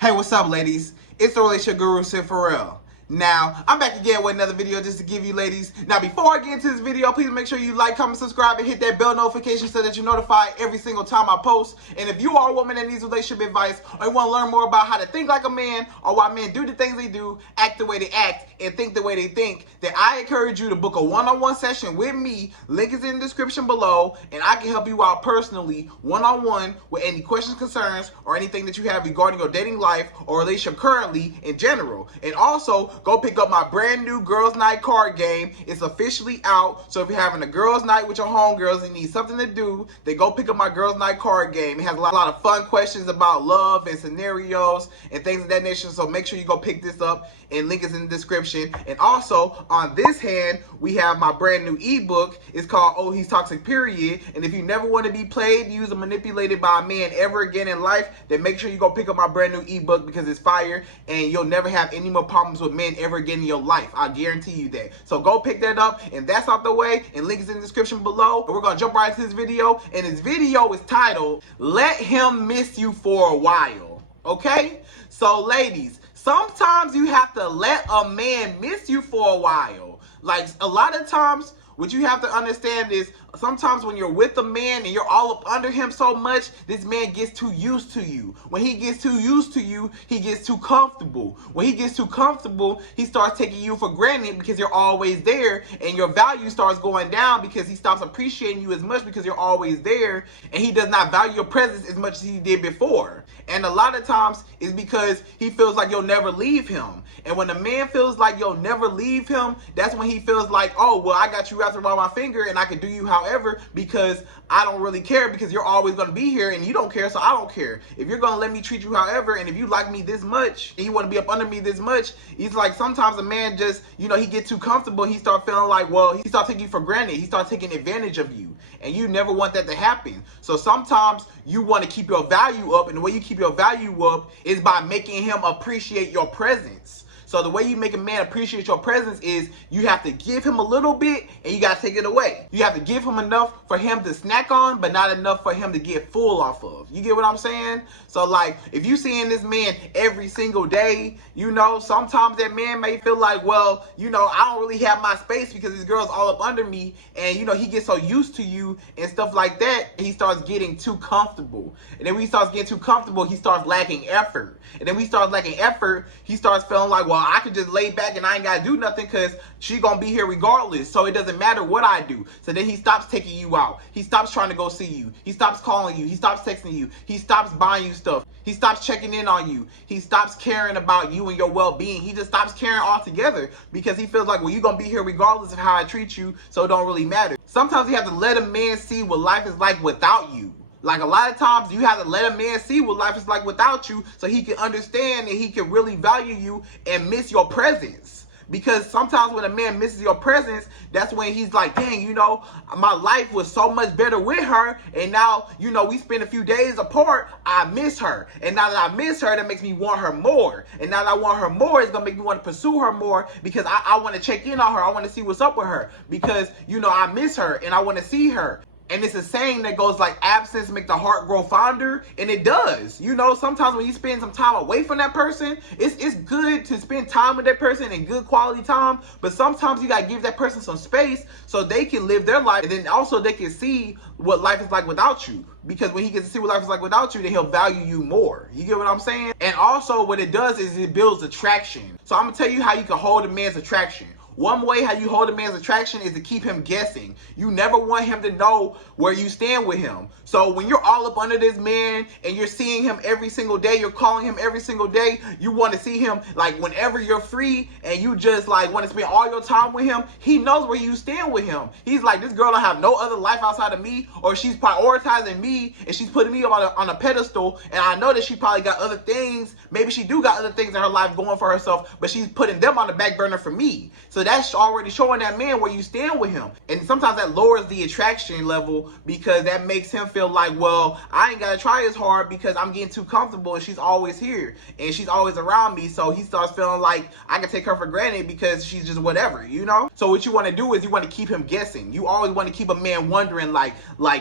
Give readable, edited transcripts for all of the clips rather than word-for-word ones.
Hey, what's up, ladies? It's the relationship guru, Sydd Ferrell. Now, I'm back again with another video just to give you ladies. Now, before I get into this video, please make sure you like, comment, subscribe, and hit that bell notification so that you're notified every single time I post. And if you are a woman that needs relationship advice, or you want to learn more about how to think like a man, or why men do the things they do, act the way they act, and think the way they think, then I encourage you to book a one-on-one session with me. Link is in the description below, and I can help you out personally, one-on-one, with any questions, concerns, or anything that you have regarding your dating life or relationship currently in general. And also, go pick up my brand new Girls Night card game. It's officially out. So if you're having a girls night with your homegirls and need something to do, then go pick up my Girls Night card game. It has a lot of fun questions about love and scenarios and things of that nature. So make sure you go pick this up, and link is in the description. And also, on this hand, we have my brand new ebook. It's called Oh, He's Toxic, Period. And if you never want to be played, used, or manipulated by a man ever again in life, then make sure you go pick up my brand new ebook, because it's fire and you'll never have any more problems with men ever again in your life. I guarantee you that. So go pick that up, and that's out the way, and link is in the description below. And we're gonna jump right into this video, and this video is titled Let Him Miss You for a While. Okay? So ladies, sometimes you have to let a man miss you for a while. Like, a lot of times, what you have to understand is sometimes when you're with a man and you're all up under him so much, this man gets too used to you. When he gets too used to you, he gets too comfortable. When he gets too comfortable, he starts taking you for granted because you're always there, and your value starts going down because he stops appreciating you as much because you're always there, and he does not value your presence as much as he did before. And a lot of times it's because he feels like you'll never leave him. And when a man feels like you'll never leave him, that's when he feels like, oh, well, I got you wrapped around my finger and I can do you however, because I don't really care, because you're always going to be here and you don't care, so I don't care. If you're going to let me treat you however, and if you like me this much and you want to be up under me this much, it's like sometimes a man just, he gets too comfortable. He starts feeling like, well, he starts taking you for granted. He starts taking advantage of you, and you never want that to happen. So sometimes you want to keep your value up, and the way you keep your value up is by making him appreciate your presence. So the way you make a man appreciate your presence is you have to give him a little bit and you got to take it away. You have to give him enough for him to snack on, but not enough for him to get full off of. You get what I'm saying? So like, if you seeing this man every single day, sometimes that man may feel like, well, I don't really have my space because this girl's all up under me, and he gets so used to you and stuff like that, he starts getting too comfortable. And then when he starts getting too comfortable, he starts lacking effort. And then when he starts lacking effort, he starts feeling like, well, I could just lay back and I ain't got to do nothing because she going to be here regardless. So it doesn't matter what I do. So then he stops taking you out. He stops trying to go see you. He stops calling you. He stops texting you. He stops buying you stuff. He stops checking in on you. He stops caring about you and your well-being. He just stops caring altogether because he feels like, well, you're going to be here regardless of how I treat you, so it don't really matter. Sometimes you have to let a man see what life is like without you. Like, a lot of times you have to let a man see what life is like without you so he can understand and he can really value you and miss your presence. Because sometimes when a man misses your presence, that's when he's like, dang, my life was so much better with her, and now, we spend a few days apart, I miss her. And now that I miss her, that makes me want her more. And now that I want her more, it's going to make me want to pursue her more, because I want to check in on her. I want to see what's up with her, because, I miss her and I want to see her. And it's a saying that goes like, absence make the heart grow fonder, and it does. Sometimes when you spend some time away from that person, it's good to spend time with that person and good quality time, but sometimes you gotta give that person some space so they can live their life, and then also they can see what life is like without you. Because when he gets to see what life is like without you, then he'll value you more. You get what I'm saying? And also what it does is it builds attraction. So I'm gonna tell you how you can hold a man's attraction. One way how you hold a man's attraction is to keep him guessing. You never want him to know where you stand with him. So when you're all up under this man and you're seeing him every single day, you're calling him every single day, you want to see him like whenever you're free, and you just like want to spend all your time with him, he knows where you stand with him. He's like, this girl don't have no other life outside of me, or she's prioritizing me and she's putting me on a pedestal, and I know that she probably got other things. Maybe she do got other things in her life going for herself, but she's putting them on the back burner for me. So that's already showing that man where you stand with him. And sometimes that lowers the attraction level because that makes him feel like, well, I ain't gotta try as hard because I'm getting too comfortable and she's always here and she's always around me. So he starts feeling like I can take her for granted because she's just whatever, you know? So what you want to do is you want to keep him guessing. You always want to keep a man wondering like,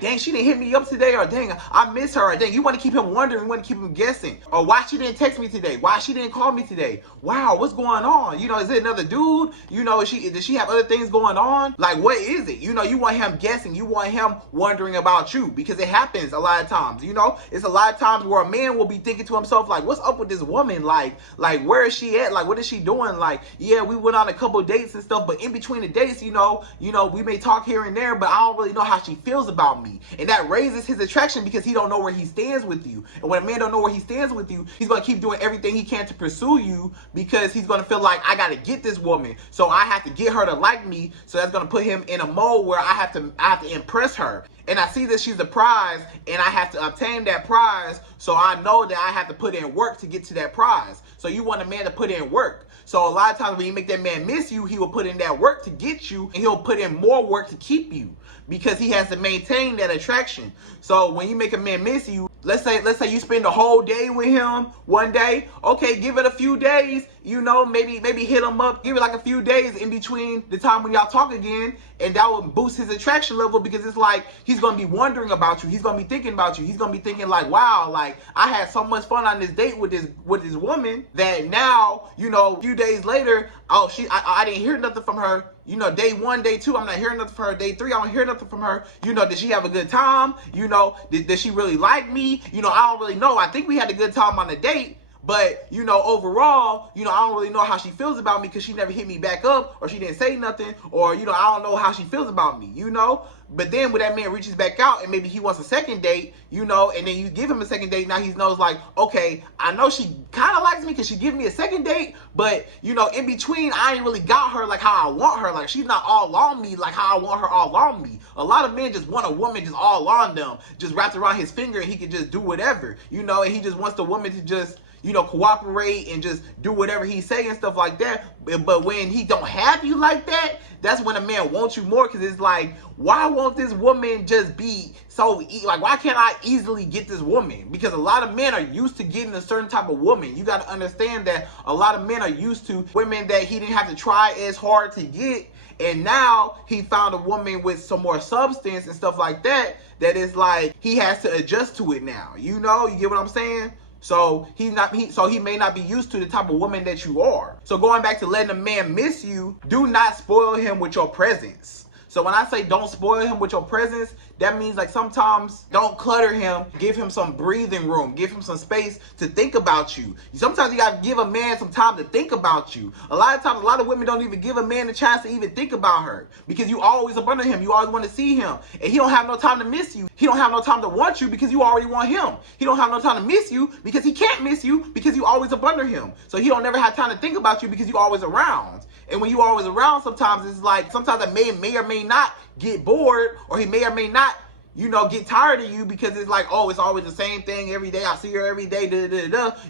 dang, she didn't hit me up today, or dang, I miss her, or dang, you want to keep him wondering, you want to keep him guessing. Or why she didn't text me today? Why she didn't call me today? Wow, what's going on? You know, is it another dude? You know, does she have other things going on? Like, what is it? You know, you want him guessing. You want him wondering about you because it happens a lot of times, you know? It's a lot of times where a man will be thinking to himself, like, what's up with this woman? Like where is she at? Like, what is she doing? Like, yeah, we went on a couple dates and stuff, but in between the dates, you know, we may talk here and there, but I don't really know how she feels about me. And that raises his attraction because he don't know where he stands with you. And when a man don't know where he stands with you, he's going to keep doing everything he can to pursue you because he's going to feel like, I got to get this woman. So I have to get her to like me. So that's going to put him in a mode where I have to impress her. And I see that she's the prize and I have to obtain that prize. So I know that I have to put in work to get to that prize. So you want a man to put in work. So a lot of times when you make that man miss you, he will put in that work to get you and he'll put in more work to keep you because he has to maintain that attraction. So when you make a man miss you, let's say you spend a whole day with him one day. Okay, give it a few days, you know, maybe hit him up, give it like a few days in between the time when y'all talk again, and that will boost his attraction level because it's like he's going to be wondering about you. He's going to be thinking about you. He's going to be thinking like, wow, like I had so much fun on this date with this woman that now, you know, a few days later, oh, I didn't hear nothing from her. You know, day 1, day 2, I'm not hearing nothing from her. Day 3, I don't hear nothing from her. You know, did she have a good time? You know, did she really like me? You know, I don't really know. I think we had a good time on the date. But, you know, overall, you know, I don't really know how she feels about me because she never hit me back up or she didn't say nothing or, you know, I don't know how she feels about me, you know. But then when that man reaches back out and maybe he wants a second date, you know, and then you give him a second date, now he knows like, okay, I know she kind of likes me because she give me a second date, but, you know, in between, I ain't really got her like how I want her. Like, she's not all on me like how I want her all on me. A lot of men just want a woman just all on them, just wrapped around his finger and he can just do whatever, you know, and he just wants the woman to just, you know, cooperate and just do whatever he say and stuff like that. But when he don't have you like that, that's when a man wants you more because it's like, why won't this woman just be so, like, why can't I easily get this woman? Because a lot of men are used to getting a certain type of woman. You got to understand that a lot of men are used to women that he didn't have to try as hard to get. And now he found a woman with some more substance and stuff like that, that is like, he has to adjust to it now. You know, you get what I'm saying? So he may not be used to the type of woman that you are. So going back to letting a man miss you, do not spoil him with your presence. So when I say don't spoil him with your presence, that means like sometimes don't clutter him. Give him some breathing room. Give him some space to think about you. Sometimes you got to give a man some time to think about you. A lot of times, a lot of women don't even give a man a chance to even think about her because you always up under him. You always want to see him. And he don't have no time to miss you. He don't have no time to want you because you already want him. He don't have no time to miss you because he can't miss you because you always up under him. So he don't never have time to think about you because you always around. And when you always around, sometimes it's like, sometimes a man may or may not get bored, or he may or may not, you know, get tired of you because it's like, oh, it's always the same thing every day. I see her every day,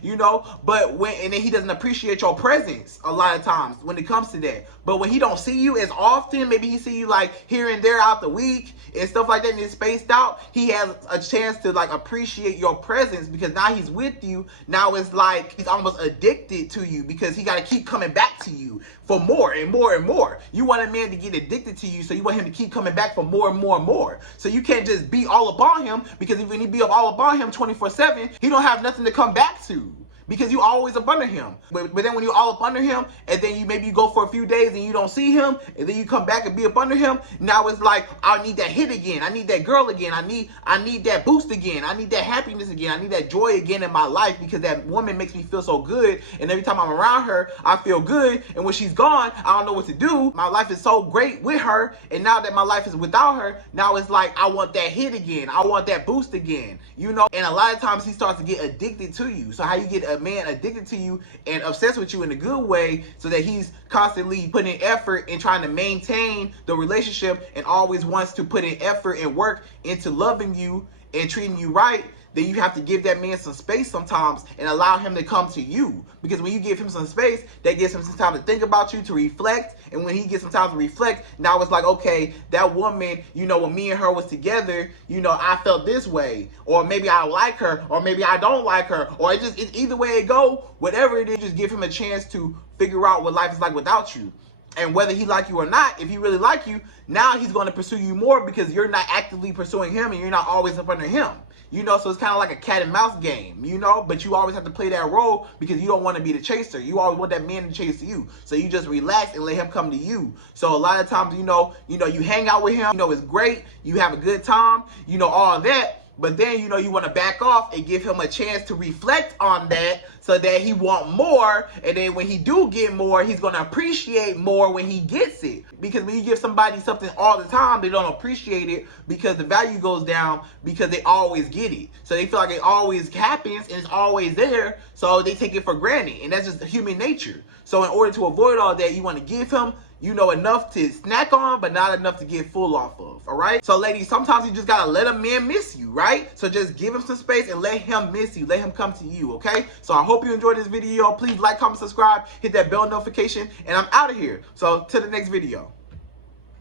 you know. But and then he doesn't appreciate your presence a lot of times when it comes to that. But when he don't see you as often, maybe he see you like here and there out the week and stuff like that, and it's spaced out, he has a chance to like appreciate your presence because now he's with you. Now it's like he's almost addicted to you because he got to keep coming back to you for more and more and more. You want a man to get addicted to you, so you want him to keep coming back for more and more and more. So you can't just be all up on him, because if you be all up on him 24/7, he don't have nothing to come back to, because you always up under him. But then when you all up under him, and then you go for a few days and you don't see him, and then you come back and be up under him, now it's like, I need that hit again. I need that girl again. I need that boost again. I need that happiness again. I need that joy again in my life, because that woman makes me feel so good. And every time I'm around her, I feel good. And when she's gone, I don't know what to do. My life is so great with her. And now that my life is without her, now it's like, I want that hit again. I want that boost again, you know? And a lot of times he starts to get addicted to you. So how you get a man addicted to you and obsessed with you in a good way, so that he's constantly putting effort and trying to maintain the relationship and always wants to put in effort and work into loving you and treating you right, then you have to give that man some space sometimes and allow him to come to you. Because when you give him some space, that gives him some time to think about you, to reflect. And when he gets some time to reflect, now it's like, okay, that woman, you know, when me and her was together, you know, I felt this way. Or maybe I like her, or maybe I don't like her. Or either way it go, whatever it is, just give him a chance to figure out what life is like without you. And whether he like you or not, if he really like you, now he's going to pursue you more because you're not actively pursuing him and you're not always in front of him. You know, so it's kind of like a cat and mouse game, you know, but you always have to play that role because you don't want to be the chaser. You always want that man to chase you. So you just relax and let him come to you. So a lot of times, you know, you hang out with him, you know, it's great. You have a good time, you know, all of that. But then, you know, you want to back off and give him a chance to reflect on that so that he want more. And then when he do get more, he's going to appreciate more when he gets it. Because when you give somebody something all the time, they don't appreciate it because the value goes down because they always get it. So they feel like it always happens and it's always there. So they take it for granted. And that's just human nature. So in order to avoid all that, you want to give him, you know, enough to snack on, but not enough to get full off of, all right? So ladies, sometimes you just gotta let a man miss you, right? So just give him some space and let him miss you. Let him come to you, okay? So I hope you enjoyed this video. Please like, comment, subscribe, hit that bell notification, and I'm out of here. So till the next video.